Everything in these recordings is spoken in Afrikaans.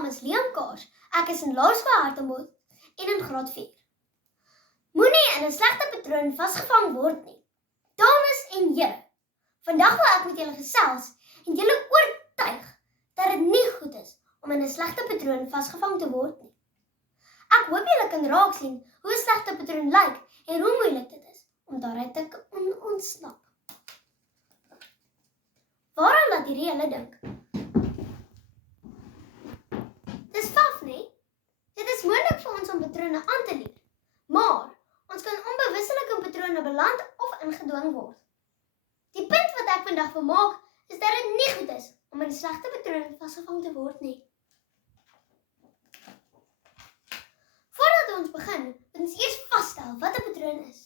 naam is Leon Kaars. Ek is in Laerskool Hartenbos en in graad 4. Moenie in 'n slegte patroon vasgevang word nie. Dames en here, vandag wil ek met julle gesels en julle oortuig dat dit nie goed is om in 'n slegte patroon vasgevang te word nie. Ek hoop julle kan raak sien hoe 'n slegte patroon lyk en hoe moeilik dit is om daaruit te ontsnap. Waaraan laat hierdie julle dink? Dis faf, nee? Dit is moontlik vir ons om patrone aan te leer, maar ons kan onbewustelik in patrone beland of ingedwing word. Die punt wat ek vandag wil maak, is dat dit nie goed is om in 'n slegte patroon vasgevang te word nie. Voordat ons begin, moet ons eers vasstel wat 'n patroon is.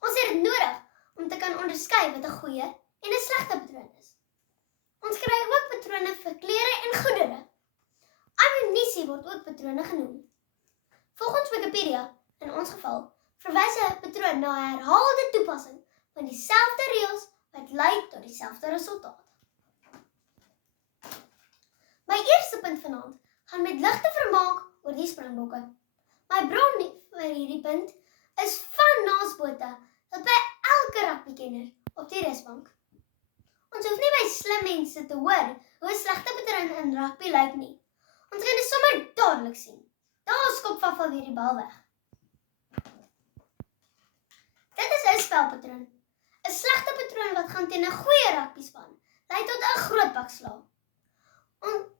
Ons het dit nodig om te kan onderskei wat 'n goeie en 'n slegte patroon is. Ons kry ook patrone vir klere en goedere. Ammunisie word ook patrone genoem. Volgens Wikipedia, in ons geval, verwys 'n patroon na 'n herhaalde toepassing van dieselfde reëls wat lei tot dieselfde resultaat. My eerste punt vanaand gaan met ligte vermaak oor die Springbokke. My bron vir hierdie punt is van naasbote tot by elke rugbykenner op die rusbank. Ons hoef nie by slim mense te hoor hoe 'n slegte patroon in rugby lyk nie. Ons kan dit sommer dadelik sien. Daar skop Faf alweer die bal weg. Dit is 'n spelpatroon. 'n Slegte patroon wat gaan teen 'n goeie rugbyspan lei tot 'n groot pak slaag.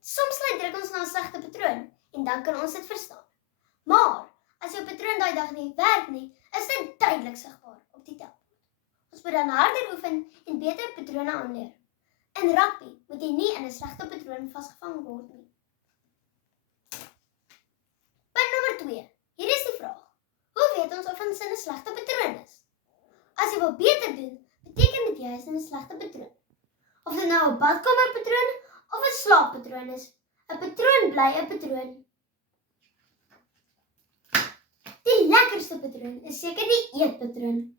Soms lei druk ons na 'n slegte patroon en dan kan ons dit verstaan. Maar as jou patroon daai dag nie werk nie, is dit duidelik sigbaar op die telbord. Ons moet dan harder oefen en beter patrone aanleer. In rugby moet jy nie in 'n slegte patroon vasgevang word nie. Punt nommer 2. Hier is die vraag. Hoe weet ons of ons in 'n slegte patroon is? As jy wil beter doen, beteken dit jy is in 'n slegte patroon. Of dit nou 'n badkamerpatroon of 'n slaappatroon is, 'n patroon bly 'n patroon. Die lekkerste patroon is seker die eetpatroon.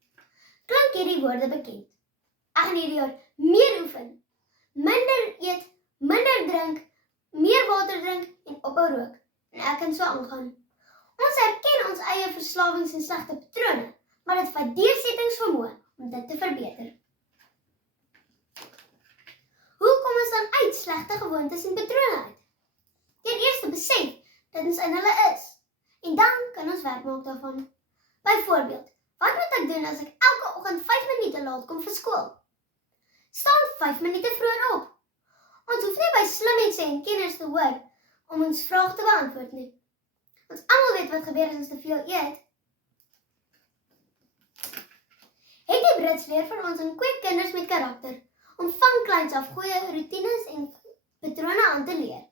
Klink hierdie woorde bekend? Ek gaan hierdie jaar meer oefen, minder eet, minder drink, meer water drink en ophou rook. En ek kan so aangaan. Ons herken ons eie verslawings en slegte patrone, maar dit vat deursettingsvermoë om dit te verbeter. Hoe kom ons dan uit slegte gewoontes en patrone uit? Ten eerste besef dat ons in hulle is, en dan kan ons werk maak daarvan. Byvoorbeeld, wat moet ek doen as ek elke oggend 5 minute laat kom vir skool? Staan 5 minute vroeër op. Ons hoef nie by slim mense en kenners te hoor om ons vraag te beantwoord nie. Ons almal weet wat gebeur as ons te veel eet. Die Brits leer van ons en kweek kinders met karakter om van kleins af goeie roetines en patrone aan te leer.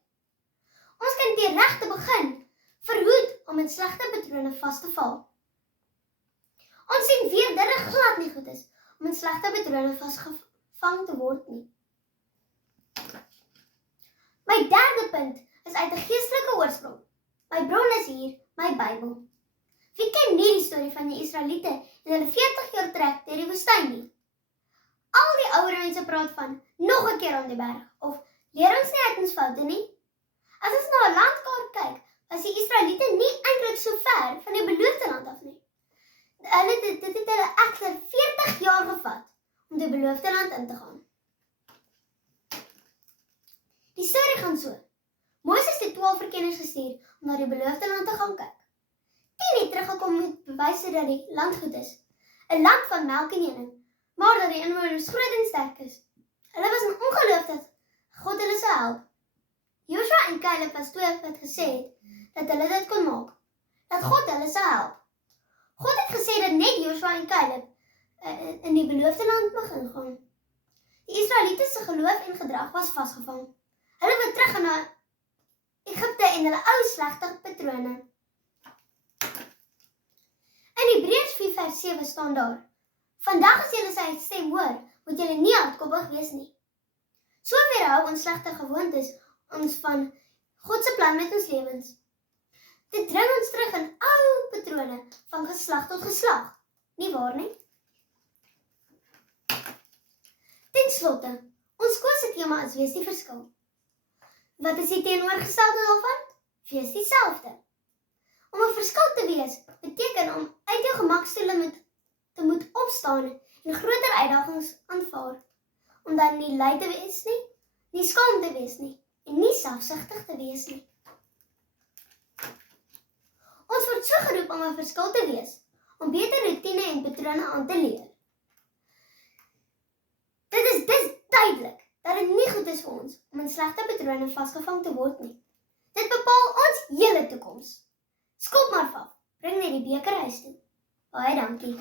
Ons kan teen reg te begin verhoed om in slegte patrone vas te val. Ons sien weer dat dit glad nie goed is om in slegte patrone vasgevang te word nie. My derde punt is uit 'n geestelike oorsprong. My bron is hier, my Bybel. Wie ken nie die storie van die Israeliete en hulle 40 jaar trek deur die woestyn nie? Al die ouer mense praat van nog 'n keer om die berg of leer ons nie uit ons foute nie? As ons na 'n landkaart kyk, was die Israeliete nie eintlik so ver van die beloofde land af nie. Dit het hulle egter 40 jaar gevat om die beloofde land in te gaan. Die storie gaan so. Moses het 12 verkenners gestuur om na die beloofde land te gaan kyk. 10 het teruggekom met bewyse dat die land goed is. 'n Land van melk en honing, maar dat die inwoners groot en sterk is. Hulle was in ongeloof dat God hulle sou help. Joshua en Caleb was twee wat gesê het dat hulle dit kon maak, dat God hulle sou help. God het gesê dat net Joshua en Caleb in die beloofde land mag ingaan. Die Israeliete se geloof en gedrag was vasgevang. Hulle wou teruggaan na Egipte en hulle ou slegte patrone. In Hebreërs 4:7 staan daar: Vandag as julle sy stem hoor, moet julle nie hardkoppig wees nie. So weerhou ons slegte gewoontes ons van God se plan met ons lewens. Dit dring ons terug in ou patrone van geslag tot geslag. Nie waar nie? Ten slotte, ons kose tema is wees die verskil. Wat is die teenoorgestelde daarvan? wees dieselfde. Om 'n verskil te wees, beteken om uit jou gemakstoele te moet opstaan en groter uitdagings aanvaar. Om dan nie lui te wees nie, nie skaam te wees nie, en nie selfsugtig te wees nie. Ons word so geroep om 'n verskil te wees, om beter roetine en patrone aan te leer. Dit is dus duidelik dat dit nie goed is vir ons om in slegte patrone vasgevang te word nie. Dit bepaal ons hele toekoms. Skop maar van, bring net die beker huis toe. Baie dankie.